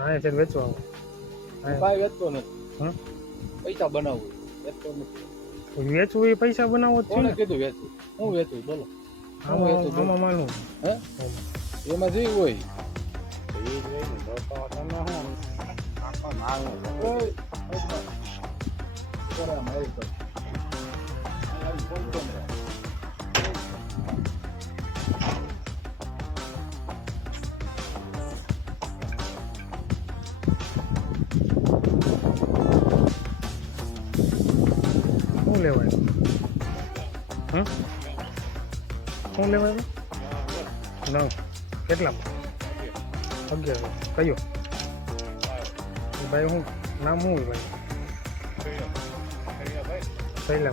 હા છે વેચવા ભાઈ વેચતો નથી. હમ? પૈસા બનાવવું વેચતો નથી. વેચવું એ પૈસા બનાવો છે કોને ને? કીધું વેચવું? હું વેચું? બોલો. આમાં વેચું. આમાં માનું હે? એમાં જેવું હોય. ઓય, કોને શું લેવાય? હમ? શું લેવાય નવ. કેટલામાં અગિયાર. કયો? ભાઈ, હું નામ શું ભાઈ. શૈલા